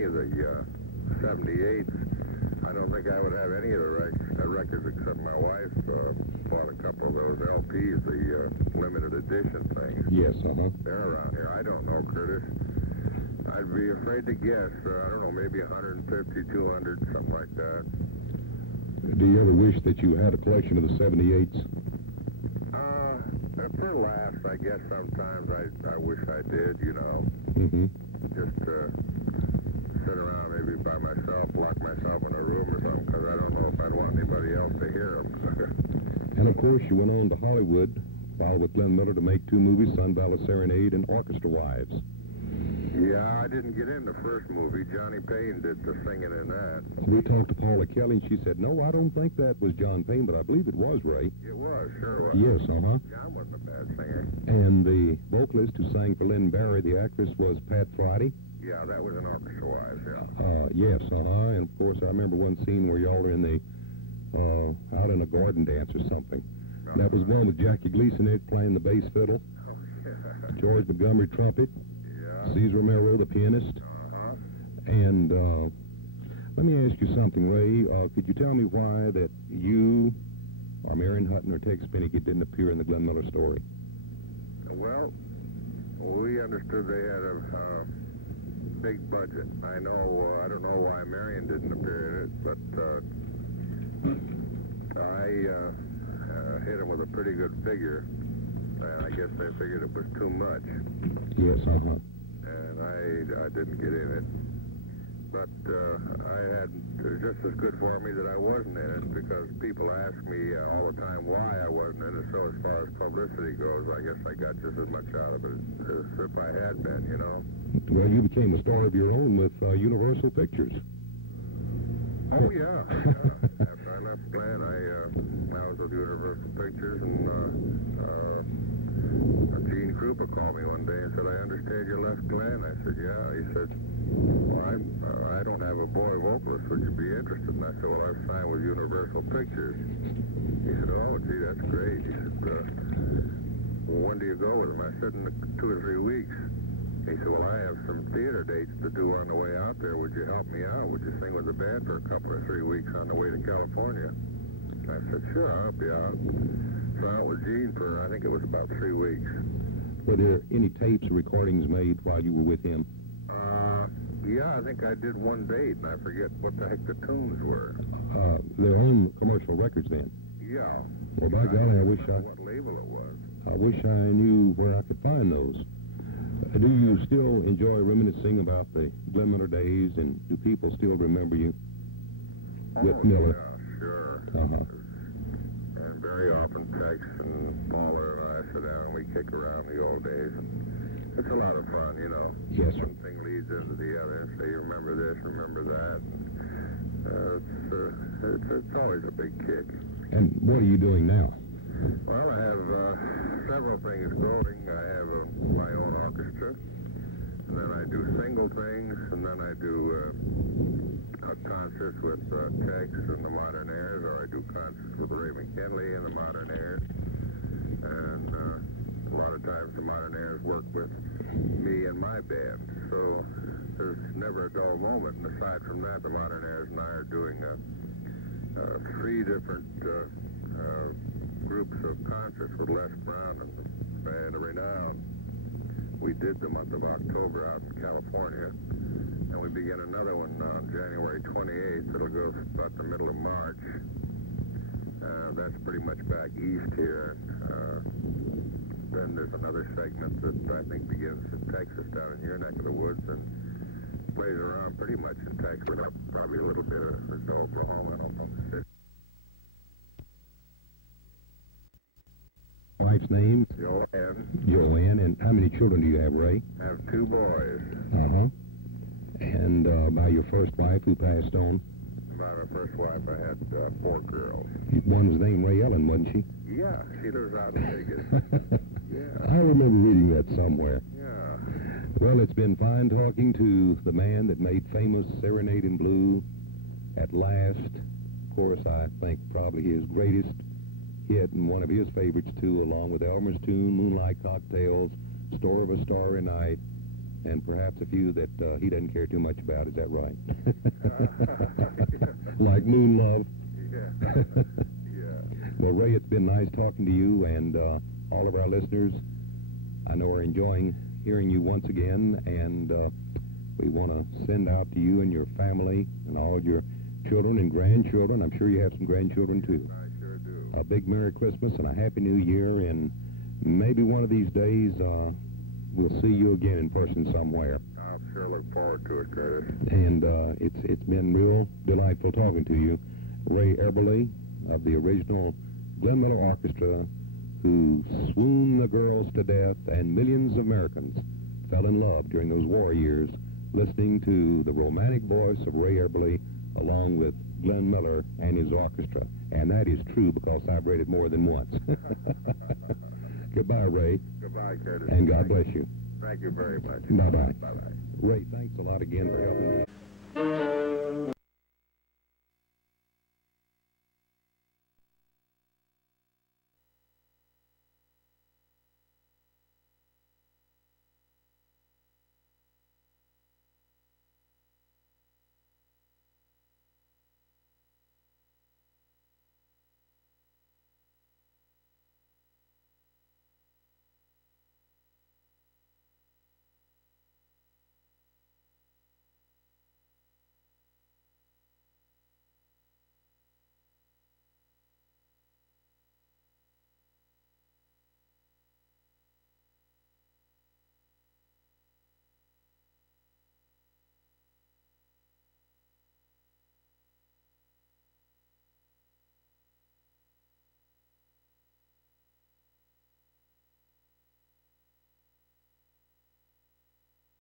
any of the 78s. I don't think I would have any of the records except my wife bought a couple of those LPs, the limited edition things. Yes, They're around here. I don't know, Curtis. I'd be afraid to guess. I don't know, maybe 150, 200, something like that. Do you ever wish that you had a collection of the 78s? For laughs, I guess sometimes I wish I did, you know. Just sit around maybe by myself, lock myself in a room or something, because I don't know if I'd want anybody else to hear them. And of course, you went on to Hollywood, followed with Glenn Miller to make 2 movies, Sun Valley Serenade and Orchestra Wives. Yeah, I didn't get in the first movie. Johnny Payne did the singing in that. We talked to Paula Kelly, and she said, no, I don't think that was John Payne, but I believe it was Ray. It was, sure was. Yes, John wasn't a bad singer. And the vocalist who sang for Lynn Barry, the actress, was Pat Friday. Yeah, that was an Orchestra Wives, yeah. Yes, and of course, I remember one scene where y'all were in the, out in a garden dance or something. That was one with Jackie Gleason playing the bass fiddle. Oh, yeah. George Montgomery trumpet. Cesar Romero, the pianist. And let me ask you something, Ray. Could you tell me why that you, or Marion Hutton, or Tex Pinnick didn't appear in the Glenn Miller story? Well, we understood they had a big budget. I don't know why Marion didn't appear in it, but I hit him with a pretty good figure, and I guess they figured it was too much. Yes, And I didn't get in it. But it was just as good for me that I wasn't in it, because people ask me all the time why I wasn't in it. So as far as publicity goes, I guess I got just as much out of it as if I had been, you know. Well, you became a star of your own with Universal Pictures. Oh, yeah. After I left Glenn, I was with Universal Pictures, and Gene Krupa called me one day and said, I understand you left Glenn. I said, yeah. He said, well, I don't have a boy vocalist. Would you be interested? And I said, well, I've signed with Universal Pictures. He said, oh, gee, that's great. He said, well, when do you go with him? I said, in 2 or 3 weeks. He said, well, I have some theater dates to do on the way out there. Would you help me out? Would you sing with the band for a couple or 3 weeks on the way to California? I said, sure, I'll help you out. So I went with Gene for, I think it was about 3 weeks. Were there any tapes or recordings made while you were with him? Yeah, I think I did one date, and I forget what the heck the tunes were. Their own commercial records then? Yeah. Well, by golly, I wish what label it was. I wish I knew where I could find those. Do you still enjoy reminiscing about the Glenn Miller days, and do people still remember you with Miller? Yeah, sure. And very often Tex and Paula and I sit down and we kick around the old days. And it's a lot of fun, you know. Yes, sir. One thing leads into the other. So you remember this, remember that. It's always a big kick. And what are you doing now? Well, I have several things going. I have my own orchestra, and then I do single things, and then I do concerts with Tex and the Modernaires, or I do concerts with Ray McKinley and the Modernaires. And a lot of times the Modernaires work with me and my band, so there's never a dull moment. And aside from that, the Modernaires and I are doing 3 different groups of concerts with Les Brown and the Band of Renown. We did the month of October out in California, and we begin another one on January 28th. It'll go about the middle of March. That's pretty much back east here. Then there's another segment that I think begins in Texas, down in your neck of the woods, and plays around pretty much in Texas, probably a little bit of Oklahoma and Oklahoma City. Wife's name? Joanne. Joanne. And how many children do you have, Ray? I have 2 boys. And by your first wife who passed on? By my first wife, I had 4 girls. One was named Ray Ellen, wasn't she? Yeah, she lives out in Vegas. Yeah. I remember reading that somewhere. Yeah. Well, it's been fine talking to the man that made famous Serenade in Blue at last. Of course, I think probably his greatest hit and one of his favorites, too, along with Elmer's Tune, Moonlight Cocktails, Story of a Starry Night, and perhaps a few that he doesn't care too much about. Is that right? Like Moon Love? Yeah. Yeah. Well, Ray, it's been nice talking to you, and all of our listeners, I know, are enjoying hearing you once again, and we want to send out to you and your family and all your children and grandchildren. I'm sure you have some grandchildren, too. I sure do. A big Merry Christmas and a Happy New Year, and maybe one of these days we'll see you again in person somewhere. I sure look forward to it, Curtis. And it's been real delightful talking to you. Ray Eberle of the original Glenn Miller Orchestra, who swooned the girls to death, and millions of Americans fell in love during those war years listening to the romantic voice of Ray Eberle along with Glenn Miller and his orchestra. And that is true because I've read it more than once. Goodbye, Ray. Goodbye, Curtis. And God bless you. Thank you very much. Bye-bye. Bye-bye. Ray, thanks a lot again for helping